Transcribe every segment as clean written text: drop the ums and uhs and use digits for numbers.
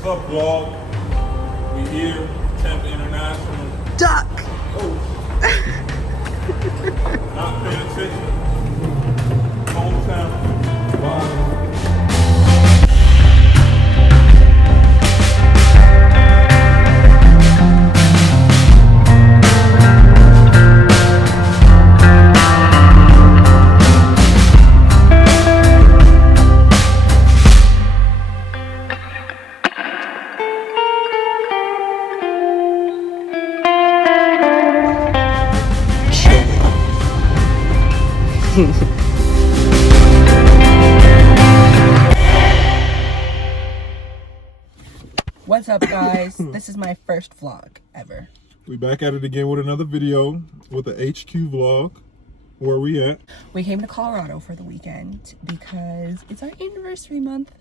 What's up, vlog? We here, Temp International. Duck! Oh. Not paying attention. Hometown. Bye. What's up, guys? This is my first vlog ever. We back at it again with another video with the HQ vlog. Where we at? We came to Colorado for the weekend because it's our anniversary month.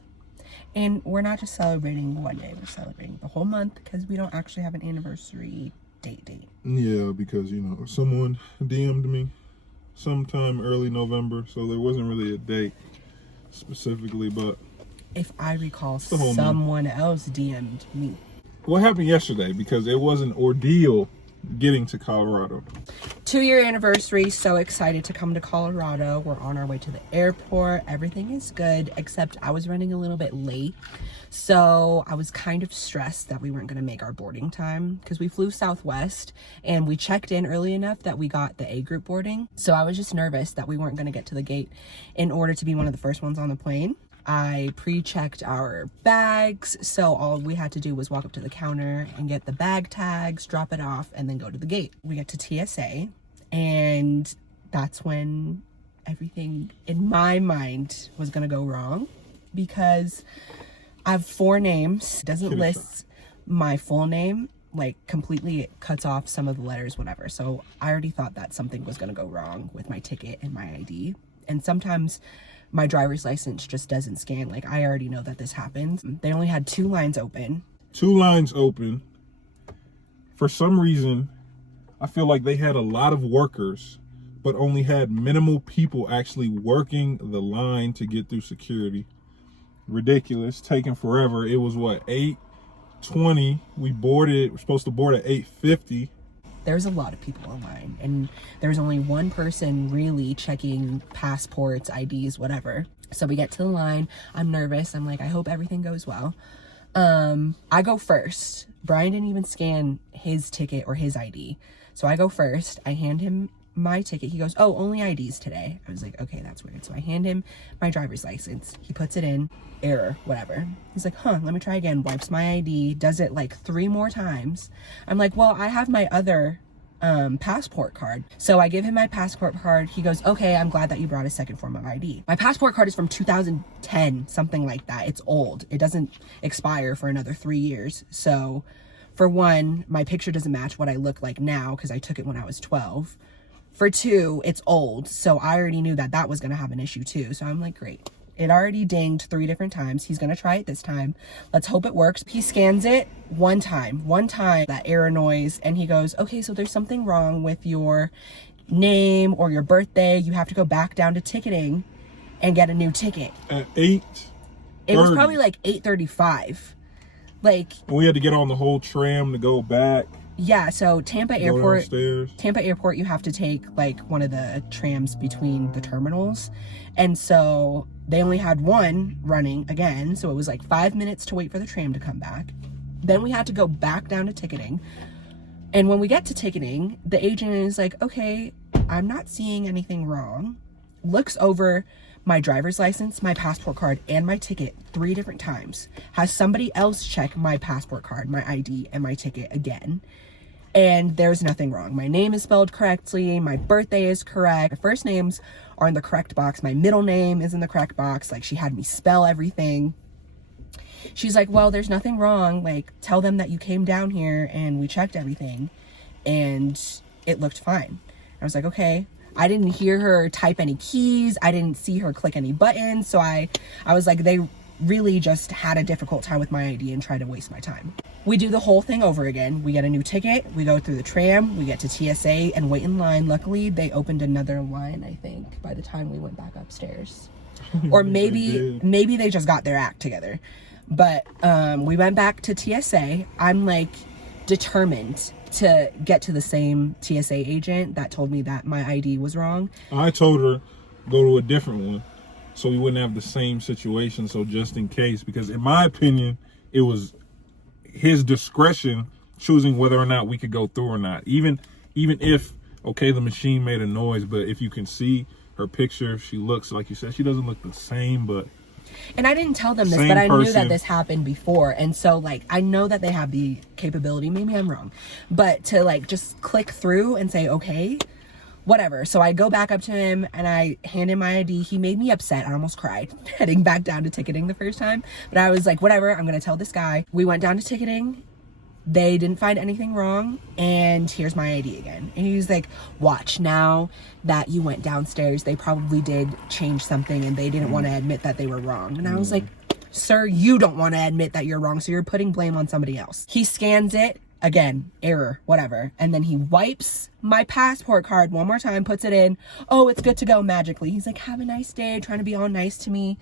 And we're not just celebrating one day, we're celebrating the whole month because we don't actually have an anniversary date. Yeah, because, you know, someone DM'd me sometime early November, so there wasn't really a date specifically, but if I recall, someone else DM'd me. What happened yesterday? Because it was an ordeal getting to Colorado. 2-year anniversary, so excited to come to Colorado. We're on our way to the airport. Everything is good, except I was running a little bit late. So I was kind of stressed that we weren't going to make our boarding time because we flew Southwest and we checked in early enough that we got the A group boarding. So I was just nervous that we weren't going to get to the gate in order to be one of the first ones on the plane. I pre-checked our bags, so all we had to do was walk up to the counter and get the bag tags, drop it off, and then go to the gate. We get to TSA, and that's when everything in my mind was gonna go wrong because I have 4 names. It doesn't list my full name, like completely it cuts off some of the letters, whatever. So I already thought that something was gonna go wrong with my ticket and my ID. And sometimes my driver's license just doesn't scan. Like, I already know that this happens. They only had 2 lines open. 2 lines open. For some reason, I feel like they had a lot of workers, but only had minimal people actually working the line to get through security. Ridiculous, taking forever. It was what, 8:20? We boarded, we're supposed to board at 8:50. There's a lot of people online, and there's only one person really checking passports, IDs, whatever. So we get to the line. I'm nervous. I'm like, I hope everything goes well. I go first. Brian didn't even scan his ticket or his ID. So I go first. I hand him my ticket. He goes, oh, only IDs today. I was like, okay, that's weird. So I hand him my driver's license. He puts it in, error, whatever. He's like, huh, let me try again. Wipes my ID, does it like 3 more times. I'm like, well, I have my other passport card. So I give him my passport card. He goes, okay, I'm glad that you brought a second form of ID. My passport card is from 2010, something like that. It's old. It doesn't expire for another 3 years. So for one, my picture doesn't match what I look like now because I took it when I was 12. For 2, it's old. So I already knew that that was going to have an issue too. So I'm like, great. It already dinged 3 different times. He's going to try it this time. Let's hope it works. He scans it one time, that error noise. And he goes, okay, so there's something wrong with your name or your birthday. You have to go back down to ticketing and get a new ticket. At 8:30. It was probably like 8:35. Like, we had to get on the whole tram to go back. Yeah, so Tampa Airport, you have to take like one of the trams between the terminals. And so they only had one running again. So it was like 5 minutes to wait for the tram to come back. Then we had to go back down to ticketing. And when we get to ticketing, the agent is like, okay, I'm not seeing anything wrong. Looks over my driver's license, my passport card, and my ticket 3 different times. Has somebody else check my passport card, my ID, and my ticket again. And there's nothing wrong. My name is spelled correctly. My birthday is correct. My first names are in the correct box. My middle name is in the correct box. Like, she had me spell everything. She's like, well, there's nothing wrong. Like, tell them that you came down here and we checked everything and it looked fine. I was like, okay. I didn't hear her type any keys. I didn't see her click any buttons. So I was like, they really just had a difficult time with my ID and tried to waste my time. We do the whole thing over again. We get a new ticket, we go through the tram, we get to TSA and wait in line. Luckily, they opened another line, I think, by the time we went back upstairs. Or maybe they just got their act together. But we went back to TSA. I'm like determined to get to the same TSA agent that told me that my ID was wrong. I told her go to a different one so we wouldn't have the same situation. So just in case, because in my opinion, it was his discretion choosing whether or not we could go through or not. Even if, okay, the machine made a noise, but if you can see her picture, she looks, like you said, she doesn't look the same, but... And I didn't tell them this, but I knew that this happened before. And so, like, I know that they have the capability, maybe I'm wrong, but to, like, just click through and say, okay, whatever. So I go back up to him and I hand him my ID. He made me upset. I almost cried heading back down to ticketing the first time. But I was like, whatever, I'm going to tell this guy. We went down to ticketing. They didn't find anything wrong, and here's my ID again. And he was like, watch, now that you went downstairs, they probably did change something and they didn't want to admit that they were wrong. And I was like, sir, you don't want to admit that you're wrong, so you're putting blame on somebody else. He scans it, again, error, whatever. And then he wipes my passport card one more time, puts it in. Oh, it's good to go magically. He's like, have a nice day, trying to be all nice to me.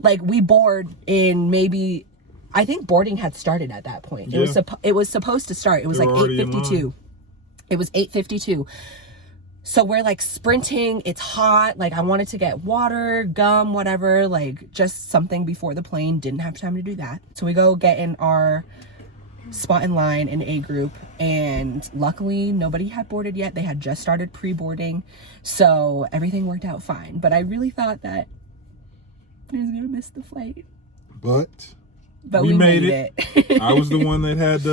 Like, we board in maybe... I think boarding had started at that point. Yeah. It was supposed to start. It was like 8:52. It was 8:52. So we're like sprinting. It's hot. Like I wanted to get water, gum, whatever, like just something before the plane. Didn't have time to do that. So we go get in our spot in line in A group, and luckily nobody had boarded yet. They had just started pre-boarding. So everything worked out fine. But I really thought that I was gonna miss the flight. But we made it. I was the one that had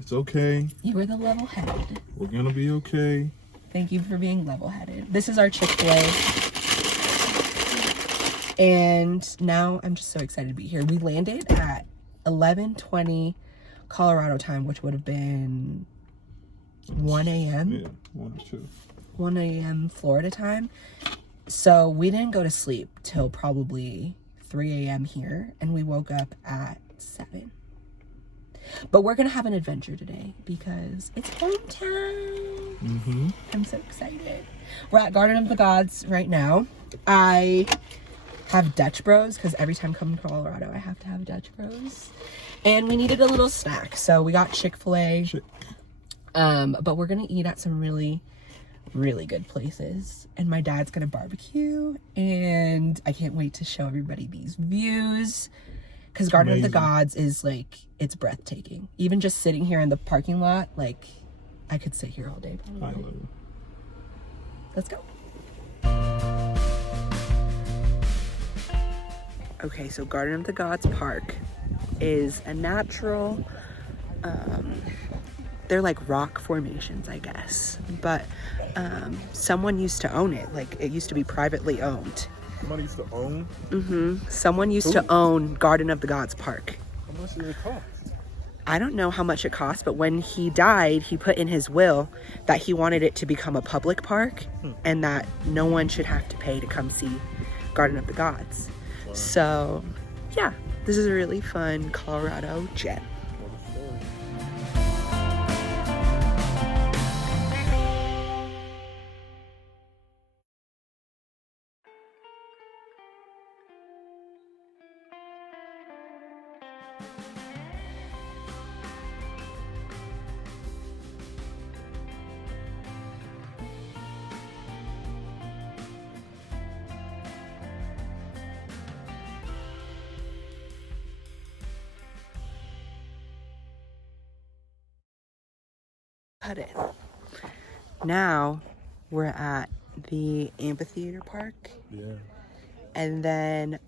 it's okay. You were the level-headed. We're gonna be okay. Thank you for being level-headed. This is our Chick-fil-A. And now I'm just so excited to be here. We landed at 11:20 Colorado time, which would have been 1 a.m. Yeah, 1 or 2. 1 a.m. Florida time. So we didn't go to sleep till probably 3 a.m. here, and we woke up at 7. But we're gonna have an adventure today because it's home time. I'm so excited. We're at Garden of the Gods right now. I have Dutch Bros because every time I come to Colorado I have to have Dutch Bros, and we needed a little snack, so we got Chick-fil-A. But we're gonna eat at some really good places, and my dad's gonna barbecue, and I can't wait to show everybody these views because Garden of the Gods is like, it's breathtaking. Even just sitting here in the parking lot, like I could sit here all day probably. I love it. Let's go. Okay, so Garden of the Gods Park is a natural they're like rock formations, I guess, but someone used to own it. Like, it used to be privately owned. Somebody used to own? Someone used to own Garden of the Gods Park. How much did it cost? I don't know how much it cost, but when he died, he put in his will that he wanted it to become a public park and that no one should have to pay to come see Garden of the Gods. Wow. So, yeah, this is a really fun Colorado gem. Cut it. Now we're at the amphitheater park. Yeah. And then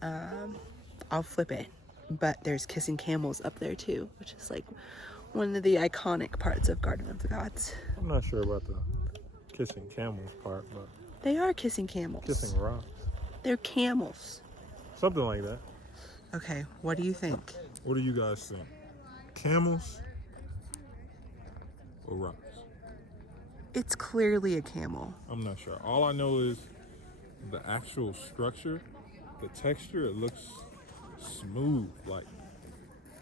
I'll flip it. But there's kissing camels up there too, which is like one of the iconic parts of Garden of the Gods. I'm not sure about the kissing camels part, but they are kissing camels. Kissing rocks. They're camels. Something like that. Okay, what do you think? What do you guys think? Camels or rocks? It's clearly a camel. I'm not sure. All I know is the actual structure, the texture, it looks smooth, like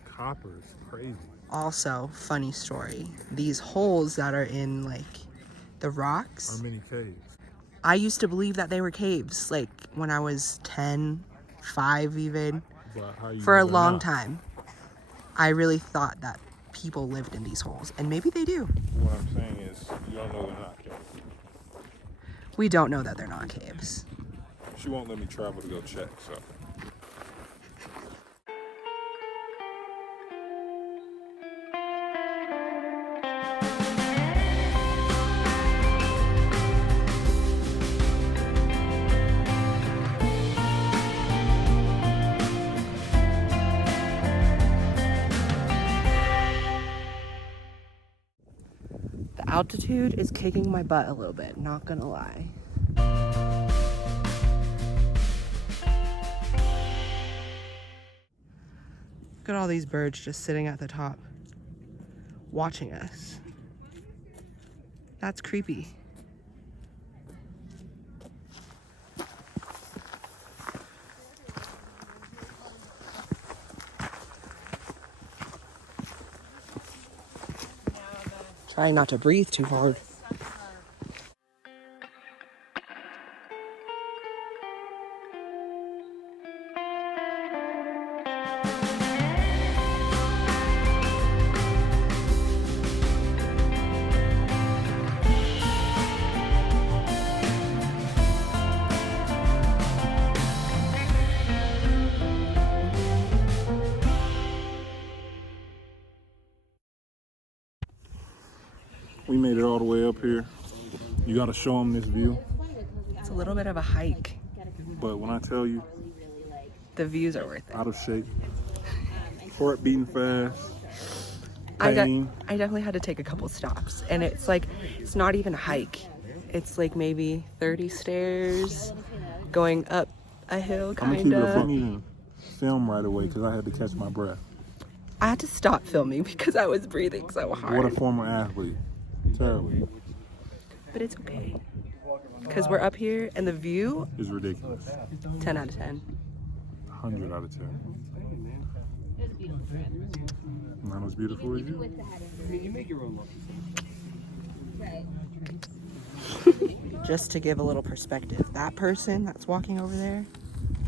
copper. It's crazy. Also, funny story, these holes that are in like the rocks are mini caves. I used to believe that they were caves, like when I was 10, 5 even. But how you For a know they're long not? time, I really thought that people lived in these holes, and maybe they do. What I'm saying is, you don't know they're not caves. We don't know that they're not caves. She won't let me travel to go check, so. The altitude is kicking my butt a little bit, not gonna lie. Look at all these birds just sitting at the top, watching us. That's creepy. Trying not to breathe too hard. We made it all the way up here. You gotta show them this view. It's a little bit of a hike. But when I tell you, The views are worth it. out of shape, heart beating fast, I pain. definitely had to take a couple stops, and it's like, it's not even a hike. It's like maybe 30 stairs going up a hill, I'm gonna keep it a kinda. even film right away because I had to catch my breath. I had to stop filming because I was breathing so What a hard. former athlete. Terrible. But it's okay. Because we're up here and the view, It's ridiculous. 10 out of 10. 100 out of 10. Not as beautiful as you. Just to give a little perspective, that person that's walking over there,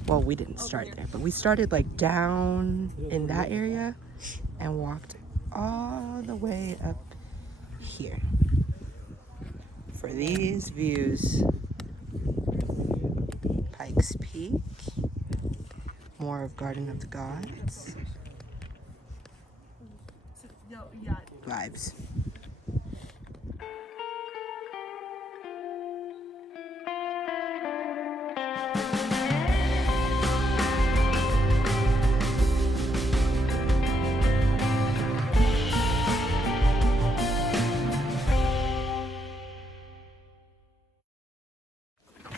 well, we didn't start there, but we started like down in that area and walked all the way up here for these views. Pikes Peak, more of Garden of the Gods. Vibes.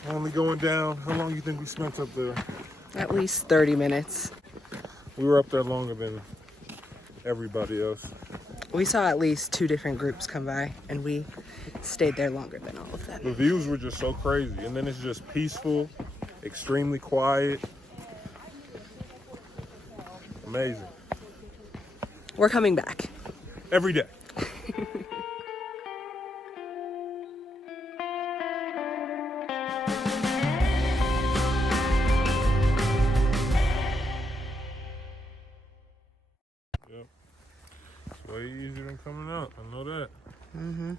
Only going down. How long do you think we spent up there? At least 30 minutes. We were up there longer than everybody else. We saw at least 2 different groups come by, and we stayed there longer than all of The them. views were just so crazy. And then it's just peaceful, extremely quiet. Amazing. We're coming back. Every day. Yep. It's way easier than coming out. I know that. Mm-hmm.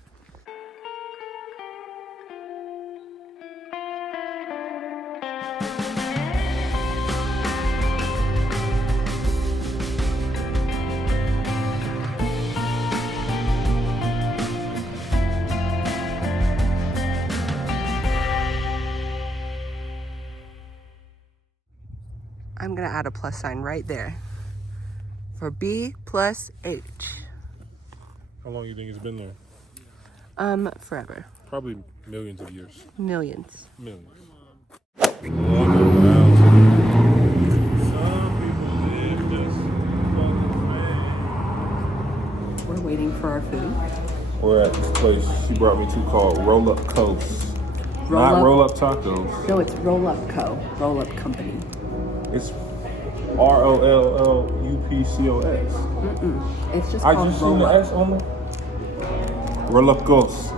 I'm gonna add a plus sign right there for B plus H. How long do you think it's been there? Forever. Probably millions of years. Millions. Millions. We're waiting for our food. We're at this place she brought me to called Roll Up Coast. Roll Not Up? Roll Up Tacos. No, it's Roll Up Co. Roll Up Company. It's ROLLUPCOS. It's just I called just seen Roll the Up. S on it. Roll Up Coast.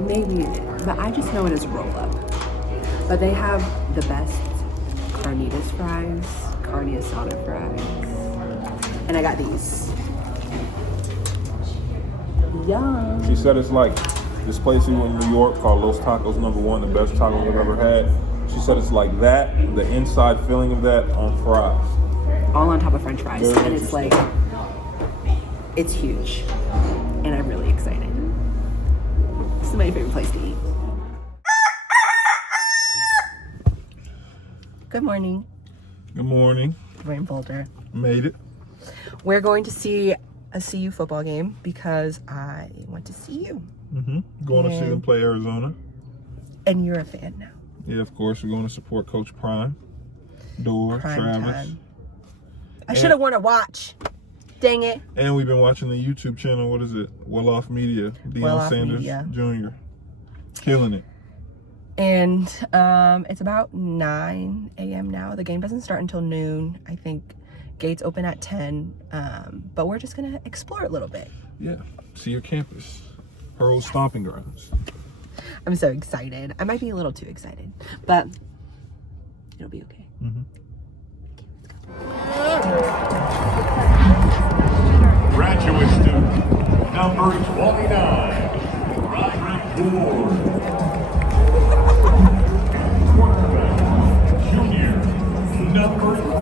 Maybe it is, but I just know it as Roll Up. But they have the best carnitas fries, carne asada fries. And I got these. Yum. She said it's like this place in New York called Los Tacos #1, the best tacos I've ever had. She said it's like that, the inside filling of that on fries. All on top of French fries. Very And it's like, it's huge. And I'm really excited. This is my favorite place to eat. Good morning. Good morning. We're in Boulder. Made it. We're going to see a CU football game because I went to CU. Going to see them play Arizona. And you're a fan now. Yeah, of course. We're going to support Coach Prime, Door, Prime Travis. time. I should have worn a watch. Dang it. And we've been watching the YouTube channel. What is it? Well Off Media. Deion Sanders Media. Jr. Killing it. And it's about 9 a.m. now. The game doesn't start until noon. I think gates open at 10. But we're just going to explore a little bit. Yeah. See your campus. Her old stomping grounds. I'm so excited. I might be a little too excited, but it'll be okay. Graduate student number 29, Roderick Ward. Quarterback, junior, number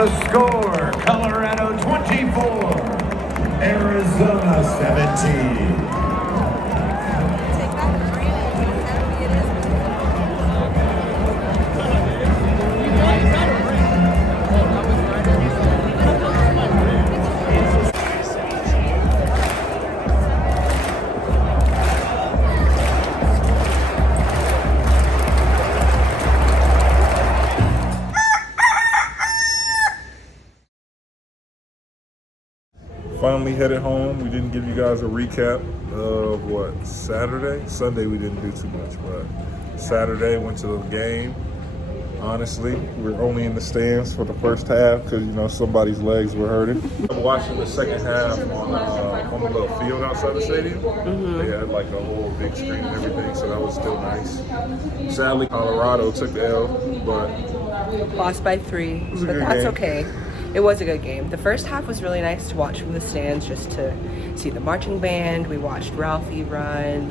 the score, Colorado 24, Arizona 17. Finally headed home. We didn't give you guys a recap of what, Saturday? Sunday we didn't do too much, but Saturday went to the game. Honestly, we were only in the stands for the first half because, you know, somebody's legs were hurting. I'm watching the second half on the little field outside the stadium. They had like a whole big screen and everything, so that was still nice. Sadly, Colorado took the L, but lost by 3, but that's okay. It was a good game. The first half was really nice to watch from the stands, just to see the marching band. We watched Ralphie run.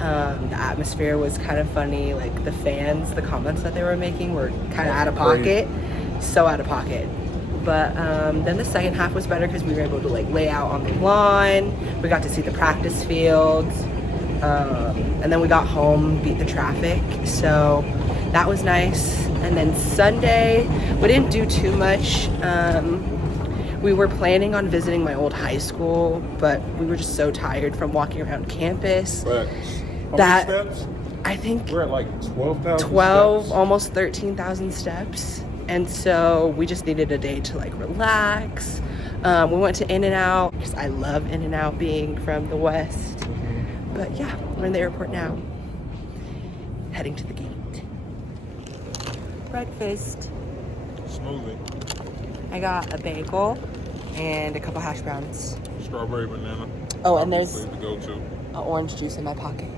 The atmosphere was kind of funny. Like the fans, the comments that they were making were kind of out of pocket. So out of pocket. But then the second half was better because we were able to like lay out on the lawn. We got to see the practice fields. And then we got home, beat the traffic. So that was nice. And then Sunday, we didn't do too much. We were planning on visiting my old high school, but we were just so tired from walking around campus. That steps? I think we're at like 12,000 12, steps. almost 13,000 steps. And so we just needed a day to like relax. We went to In-N-Out because I love In-N-Out being from the West. But yeah, we're in the airport now, heading to the gate. breakfast. Smoothie. I got a bagel and a couple hash browns. Strawberry banana. Oh, and there's Obviously the go-to. orange juice in my pocket.